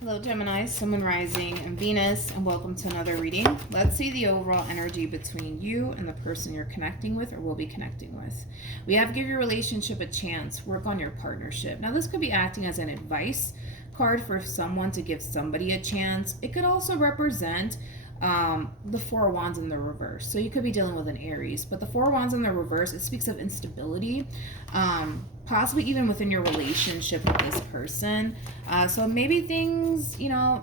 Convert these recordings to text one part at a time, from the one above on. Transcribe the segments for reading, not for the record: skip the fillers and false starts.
Hello, Gemini, Sun, Moon, Rising, and Venus, and welcome to another reading. Let's see the overall energy between you and the person you're connecting with or will be connecting with. We have give your relationship a chance, work on your partnership. Now, this could be acting as an advice card for someone to give somebody a chance. It could also represent the Four of Wands in the reverse. So you could be dealing with an Aries, but the Four of Wands in the reverse, it speaks of instability, possibly even within your relationship with this person. So maybe things,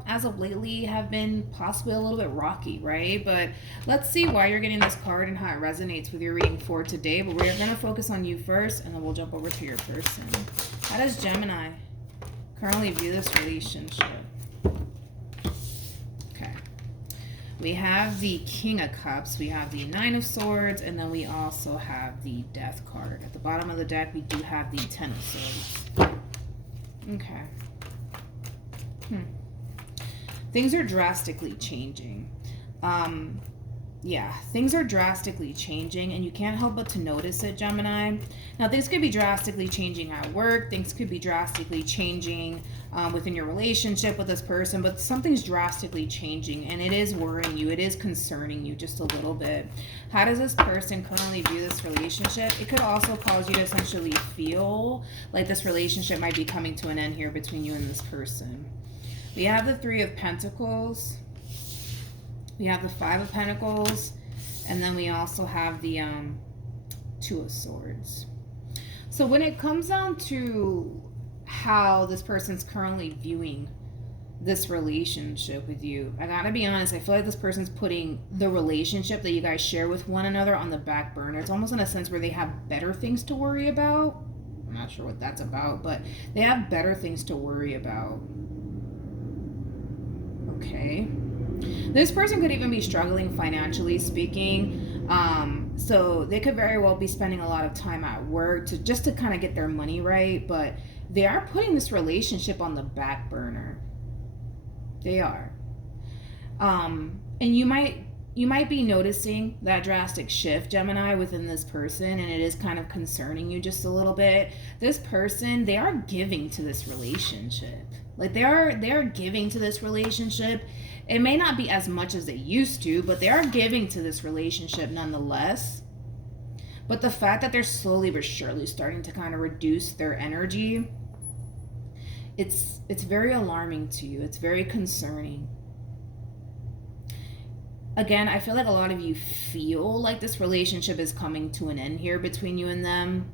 as of lately have been possibly a little bit rocky, right? But let's see why you're getting this card and how it resonates with your reading for today. But we're going to focus on you first, and then we'll jump over to your person. How does Gemini currently view this relationship? We have the King of Cups, we have the Nine of Swords, and then we also have the Death card. At the bottom of the deck, we do have the Ten of Swords. Okay. Things are drastically changing. Yeah, things are drastically changing, and you can't help but to notice it, Gemini. Now, things could be drastically changing at work. Things could be drastically changing within your relationship with this person, but something's drastically changing, and it is worrying you. It is concerning you just a little bit. How does this person currently view this relationship? It could also cause you to essentially feel like this relationship might be coming to an end here between you and this person. We have the Three of Pentacles. We have the Five of Pentacles, and then we also have the Two of Swords. So when it comes down to how this person's currently viewing this relationship with you, I gotta be honest, I feel like this person's putting the relationship that you guys share with one another on the back burner. It's almost in a sense where they have better things to worry about. I'm not sure what that's about, but they have better things to worry about. Okay. This person could even be struggling financially speaking. So they could very well be spending a lot of time at work to kind of get their money right, but they are putting this relationship on the back burner. They are. And you might be noticing that drastic shift, Gemini, within this person, and it is kind of concerning you just a little bit. This person, they are giving to this relationship. Like they are giving to this relationship. It may not be as much as they used to, but they are giving to this relationship nonetheless. But the fact that they're slowly but surely starting to kind of reduce their energy, it's very alarming to you. It's very concerning. Again, I feel like a lot of you feel like this relationship is coming to an end here between you and them.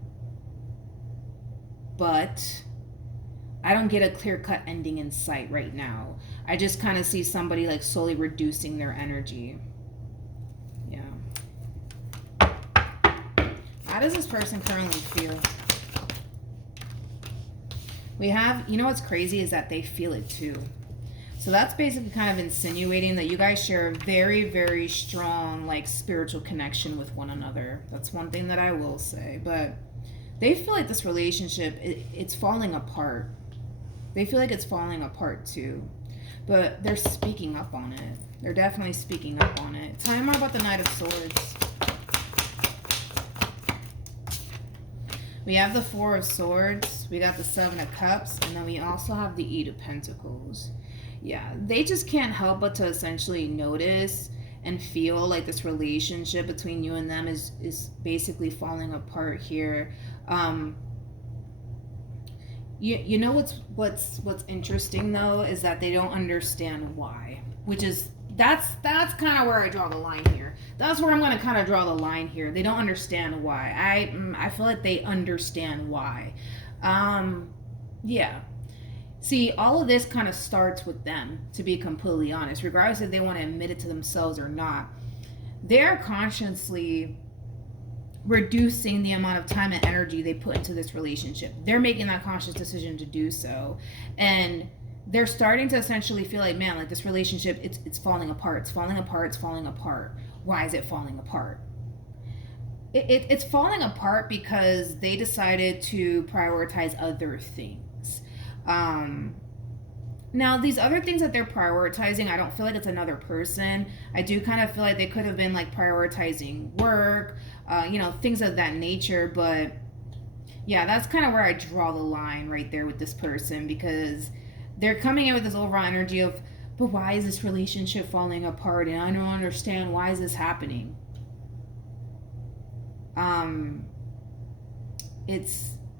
But I don't get a clear-cut ending in sight right now. I just kind of see somebody like slowly reducing their energy. Yeah. How does this person currently feel? We have, what's crazy is that they feel it too. So that's basically kind of insinuating that you guys share a very, very strong like spiritual connection with one another. That's one thing that I will say. But they feel like this relationship, it's falling apart. They feel like it's falling apart too. But they're speaking up on it. They're definitely speaking up on it. Tell me more about the Knight of Swords. We have the Four of Swords. We got the Seven of Cups. And then we also have the Eight of Pentacles. Yeah, they just can't help but to essentially notice and feel like this relationship between you and them is basically falling apart here. You know what's interesting though is that they don't understand why, which is that's kind of where I draw the line here. That's where I'm going to kind of draw the line here. They don't understand why. I feel like they understand why. Yeah. See, all of this kind of starts with them, to be completely honest, regardless if they want to admit it to themselves or not. They're consciously reducing the amount of time and energy they put into this relationship. They're making that conscious decision to do so. And they're starting to essentially feel like, man, like this relationship, it's falling apart. It's falling apart. It's falling apart. Why is it falling apart? It's falling apart because they decided to prioritize other things. Now, these other things that they're prioritizing, I don't feel like it's another person. I do kind of feel like they could have been like prioritizing work, things of that nature. But yeah, that's kind of where I draw the line right there with this person, because they're coming in with this overall energy of, but why is this relationship falling apart? And I don't understand, why is this happening?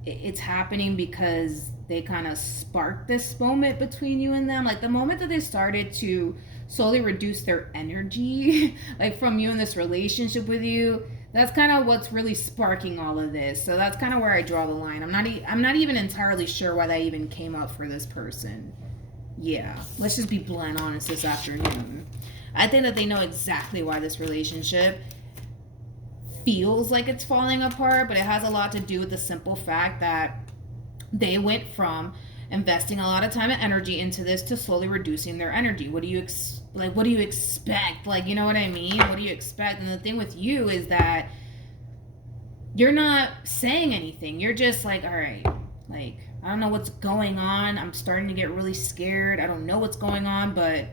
It's happening because they kind of sparked this moment between you and them. Like the moment that they started to slowly reduce their energy, like from you in this relationship with you, that's kind of what's really sparking all of this. So that's kind of where I draw the line. I'm not even entirely sure why that even came up for this person. Yeah, let's just be blunt honest this afternoon. I think that they know exactly why this relationship feels like it's falling apart, but it has a lot to do with the simple fact that they went from investing a lot of time and energy into this to slowly reducing their energy. What do you expect? Like, you know what I mean? What do you expect? And the thing with you is that you're not saying anything. You're just like, all right, like, I don't know what's going on. I'm starting to get really scared. I don't know what's going on, but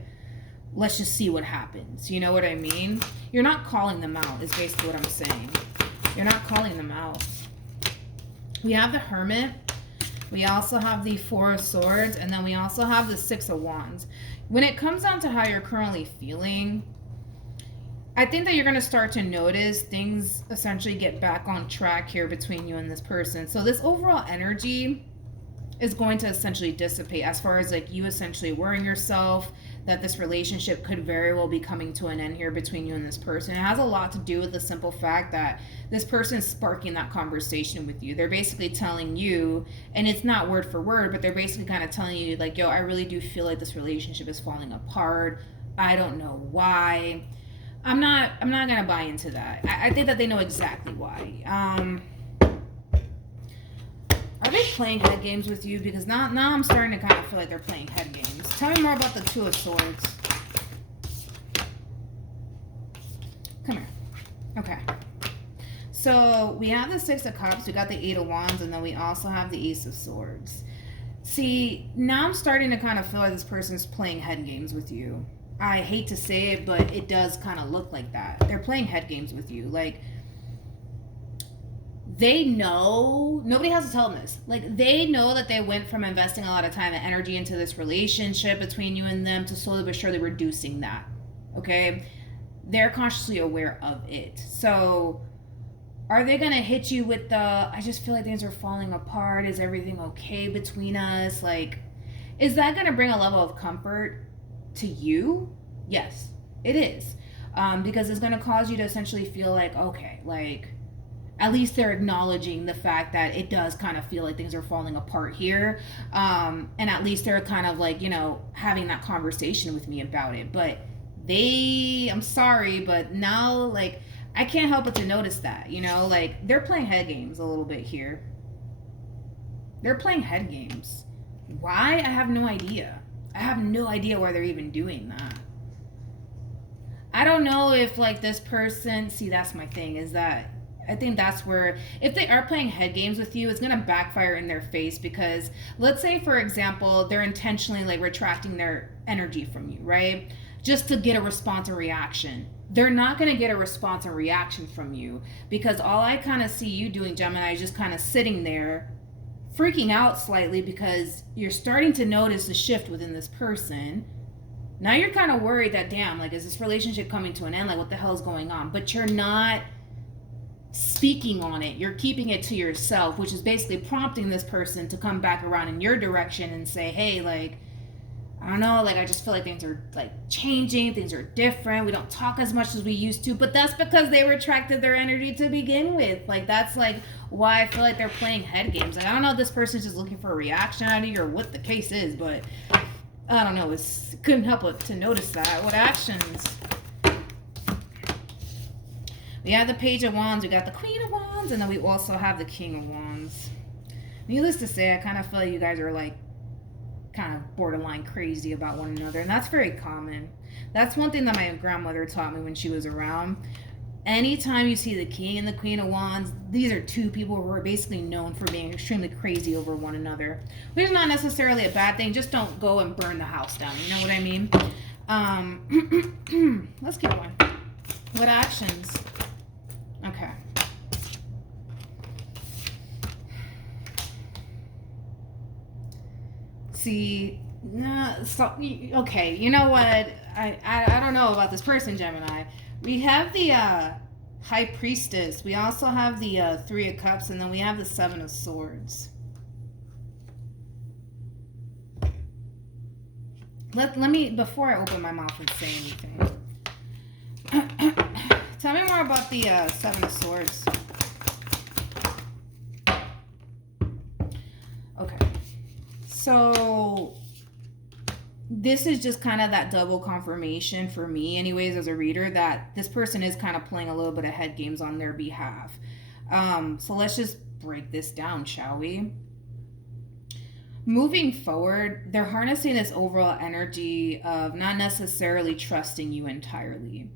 let's just see what happens. You know what I mean? You're not calling them out is basically what I'm saying. You're not calling them out. We have the Hermit. We also have the Four of Swords. And then we also have the Six of Wands. When it comes down to how you're currently feeling, I think that you're going to start to notice things essentially get back on track here between you and this person. So this overall energy is going to essentially dissipate as far as like you essentially worrying yourself that this relationship could very well be coming to an end here between you and this person. It has a lot to do with the simple fact that this person is sparking that conversation with you. They're basically telling you, and it's not word for word, but they're basically kind of telling you like, yo, I really do feel like this relationship is falling apart. I don't know why. I'm not gonna buy into that. I think that they know exactly why. Are they playing head games with you? Because now I'm starting to kind of feel like they're playing head games. Tell me more about the Two of Swords. Come here. Okay. So we have the Six of Cups, we got the Eight of Wands, and then we also have the Ace of Swords. See, now I'm starting to kind of feel like this person's playing head games with you. I hate to say it, but it does kind of look like that. They're playing head games with you. Like, they know, nobody has to tell them this. Like, they know that they went from investing a lot of time and energy into this relationship between you and them to slowly but surely reducing that. Okay? They're consciously aware of it. So, are they going to hit you with the, I just feel like things are falling apart. Is everything okay between us? Like, is that going to bring a level of comfort to you? Yes, it is. Because it's going to cause you to essentially feel like, okay, like, at least they're acknowledging the fact that it does kind of feel like things are falling apart here. And at least they're kind of like, you know, having that conversation with me about it. But I'm sorry, but now, like, I can't help but to notice that, you know, like, they're playing head games a little bit here. They're playing head games. Why? I have no idea. I have no idea why they're even doing that. I don't know if, like, this person, see, that's my thing, is that I think that's where, if they are playing head games with you, it's going to backfire in their face. Because let's say, for example, they're intentionally like retracting their energy from you, right? Just to get a response or reaction. They're not going to get a response or reaction from you, because all I kind of see you doing, Gemini, is just kind of sitting there freaking out slightly because you're starting to notice the shift within this person. Now you're kind of worried that, damn, like, is this relationship coming to an end? Like, what the hell is going on? But you're not speaking on it. You're keeping it to yourself, which is basically prompting this person to come back around in your direction and say, hey, like, I don't know, like, I just feel like things are like changing, things are different, we don't talk as much as we used to. But that's because they retracted their energy to begin with. Like, that's like why I feel like they're playing head games. Like, I don't know if this person's just looking for a reaction out of you or what the case is, but I don't know, couldn't help but to notice that. What actions? We have the Page of Wands, we got the Queen of Wands, and then we also have the King of Wands. Needless to say, I kind of feel like you guys are like kind of borderline crazy about one another, and that's very common. That's one thing that my grandmother taught me when she was around. Anytime you see the King and the Queen of Wands, these are two people who are basically known for being extremely crazy over one another, which is not necessarily a bad thing. Just don't go and burn the house down, you know what I mean? Let's keep going. What actions? Okay. See, No, so, okay, you know what? I don't know about this person, Gemini. We have the High Priestess. We also have the Three of Cups, and then we have the Seven of Swords. Let me, before I open my mouth and say anything, tell me more about the Seven of Swords. Okay, so this is just kind of that double confirmation for me anyways as a reader that this person is kind of playing a little bit of head games on their behalf. So let's just break this down, shall we? Moving forward, they're harnessing this overall energy of not necessarily trusting you entirely,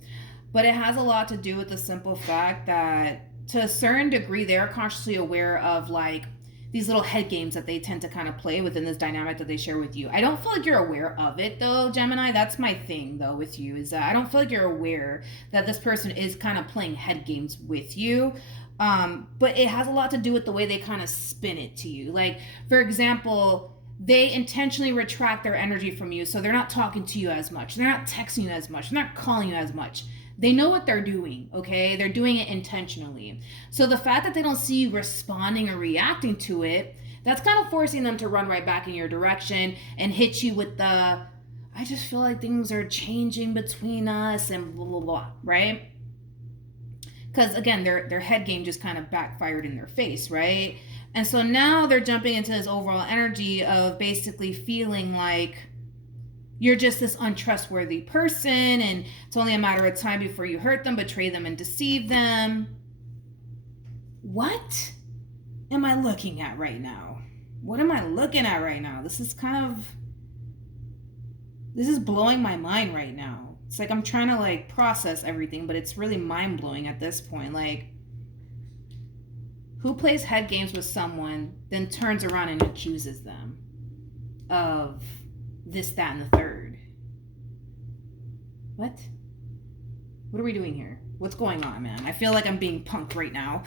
but it has a lot to do with the simple fact that to a certain degree they're consciously aware of like these little head games that they tend to kind of play within this dynamic that they share with you. I don't feel like you're aware of it though, Gemini. That's my thing though with you, is that I don't feel like you're aware that this person is kind of playing head games with you. But it has a lot to do with the way they kind of spin it to you. Like, for example, they intentionally retract their energy from you, so they're not talking to you as much. They're not texting you as much. They're not calling you as much. They know what they're doing, okay? They're doing it intentionally. So the fact that they don't see you responding or reacting to it, that's kind of forcing them to run right back in your direction and hit you with the, I just feel like things are changing between us and blah, blah, blah, right? Because again, their head game just kind of backfired in their face, right? And so now they're jumping into this overall energy of basically feeling like you're just this untrustworthy person and it's only a matter of time before you hurt them, betray them, and deceive them. What am I looking at right now? What am I looking at right now? This is blowing my mind right now. It's like I'm trying to like process everything, but it's really mind-blowing at this point. Like, who plays head games with someone, then turns around and accuses them of this, that, and the third? What? What are we doing here? What's going on, man? I feel like I'm being punked right now.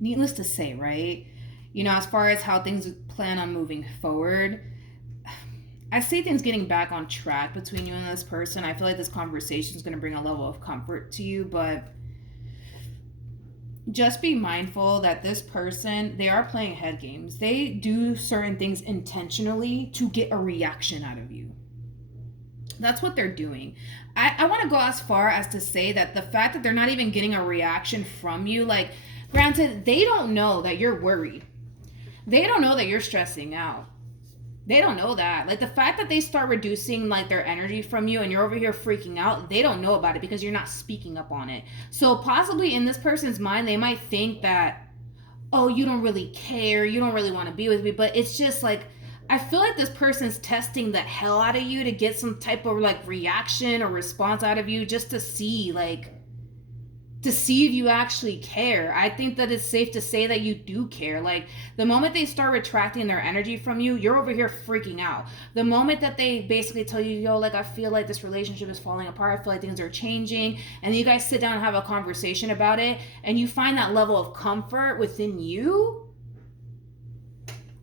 Needless to say, right? You know, as far as how things plan on moving forward, I see things getting back on track between you and this person. I feel like this conversation is going to bring a level of comfort to you, but just be mindful that this person, they are playing head games. They do certain things intentionally to get a reaction out of you. That's what they're doing. I want to go as far as to say that the fact that they're not even getting a reaction from you, like, granted, they don't know that you're worried. They don't know that you're stressing out. They don't know that. Like, the fact that they start reducing like their energy from you and you're over here freaking out, they don't know about it because you're not speaking up on it. So possibly in this person's mind, they might think that, oh, you don't really care, you don't really want to be with me. But it's just like, I feel like this person's testing the hell out of you to get some type of like reaction or response out of you, just to see if you actually care. I think that it's safe to say that you do care. Like, the moment they start retracting their energy from you, you're over here freaking out. The moment that they basically tell you, yo, like, I feel like this relationship is falling apart, I feel like things are changing, and you guys sit down and have a conversation about it, and you find that level of comfort within you,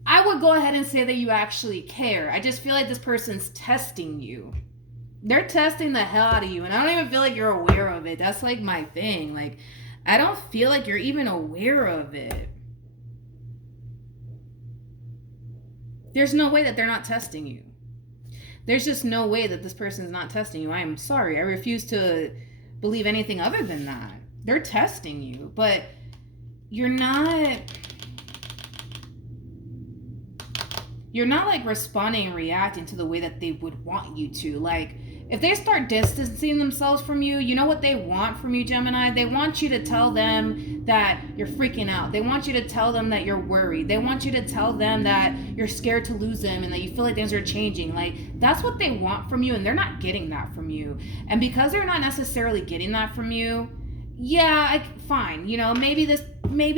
I would go ahead and say that you actually care. I just feel like this person's testing you. They're testing the hell out of you, and I don't even feel like you're aware of it. That's like my thing. Like, I don't feel like you're even aware of it. There's no way that they're not testing you. There's just no way that this person's not testing you. I am sorry. I refuse to believe anything other than that. They're testing you, but you're not like responding and reacting to the way that they would want you to. Like, if they start distancing themselves from you, you know what they want from you, Gemini? They want you to tell them that you're freaking out. They want you to tell them that you're worried. They want you to tell them that you're scared to lose them and that you feel like things are changing. Like, that's what they want from you, and they're not getting that from you. And because they're not necessarily getting that from you, yeah, fine. You know, maybe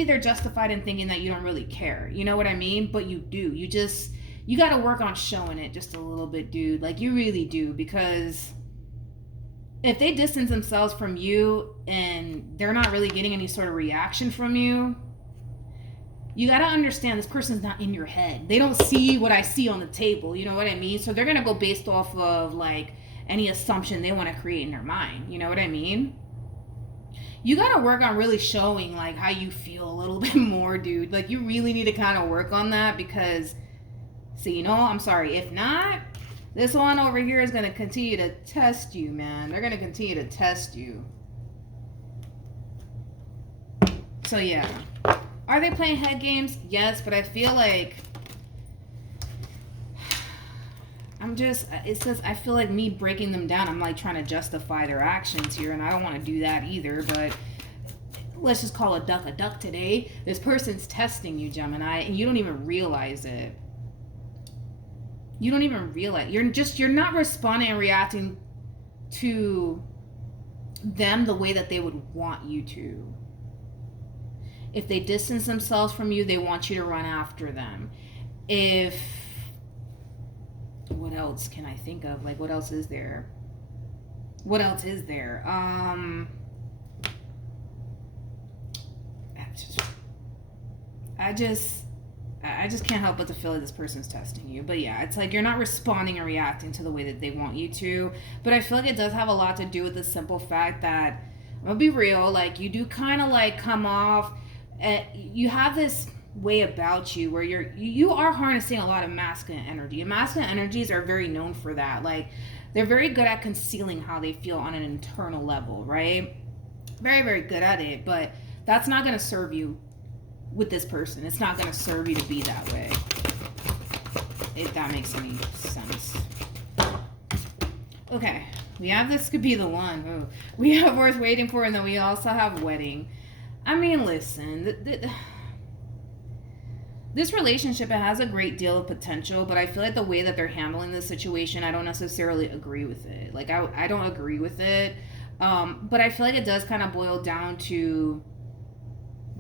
they're justified in thinking that you don't really care. You know what I mean? But you do. You got to work on showing it just a little bit, dude. Like, you really do, because if they distance themselves from you and they're not really getting any sort of reaction from you, you got to understand this person's not in your head. They don't see what I see on the table. You know what I mean? So they're going to go based off of like any assumption they want to create in their mind. You know what I mean? You got to work on really showing like how you feel a little bit more, dude. Like you really need to kind of work on that because, see, you know, I'm sorry. If not, this one over here is going to continue to test you, man. They're going to continue to test you. So yeah. Are they playing head games? Yes, but I feel like it says I feel like me breaking them down, I'm like trying to justify their actions here, and I don't want to do that either, but let's just call a duck today. This person's testing you, Gemini, and you don't even realize it. You don't even realize. You're not responding and reacting to them the way that they would want you to. If they distance themselves from you, they want you to run after them. What else can I think of? Like, what else is there? I just can't help but to feel like this person's testing you. But yeah, it's like you're not responding and reacting to the way that they want you to. But I feel like it does have a lot to do with the simple fact that, I'm gonna be real, like you do kind of like come off, you have this way about you where you are harnessing a lot of masculine energy, and masculine energies are very known for that. Like they're very good at concealing how they feel on an internal level, right? Very, very good at it, but that's not going to serve you with this person. It's not going to serve you to be that way, if that makes any sense. Okay, we have this could be the one. Ooh. We have worth waiting for, and then we also have wedding. I mean, listen, this relationship, it has a great deal of potential, but I feel like the way that they're handling this situation, I don't necessarily agree with it. Like, I don't agree with it. But I feel like it does kind of boil down to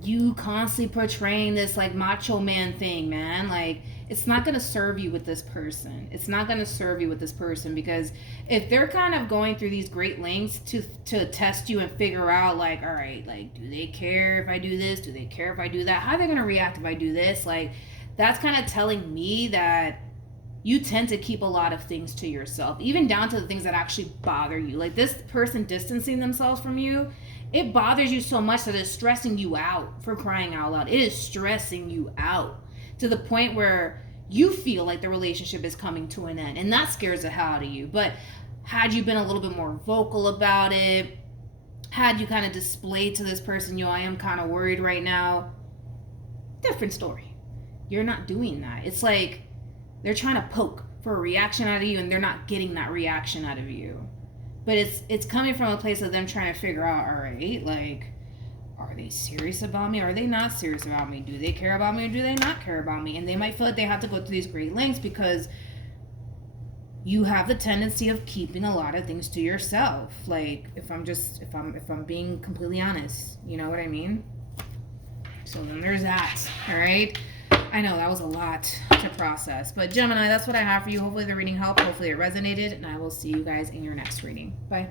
you constantly portraying this, like, macho man thing, man. Like, it's not going to serve you with this person. It's not going to serve you with this person, because if they're kind of going through these great lengths to test you and figure out, like, all right, like, do they care if I do this? Do they care if I do that? How are they going to react if I do this? Like, that's kind of telling me that you tend to keep a lot of things to yourself, even down to the things that actually bother you. Like, this person distancing themselves from you, it bothers you so much that it's stressing you out, for crying out loud. It is stressing you out to the point where you feel like the relationship is coming to an end, and that scares the hell out of you. But had you been a little bit more vocal about it, had you kind of displayed to this person, I am kind of worried right now, different story. You're not doing that. It's like they're trying to poke for a reaction out of you, and they're not getting that reaction out of you. But it's coming from a place of them trying to figure out, all right, like, are they serious about me? Are they not serious about me? Do they care about me, or do they not care about me? And they might feel like they have to go through these great lengths because you have the tendency of keeping a lot of things to yourself. Like, if I'm being completely honest, you know what I mean? So then there's that, all right? I know that was a lot to process, but Gemini, that's what I have for you. Hopefully the reading helped. Hopefully it resonated, and I will see you guys in your next reading. Bye.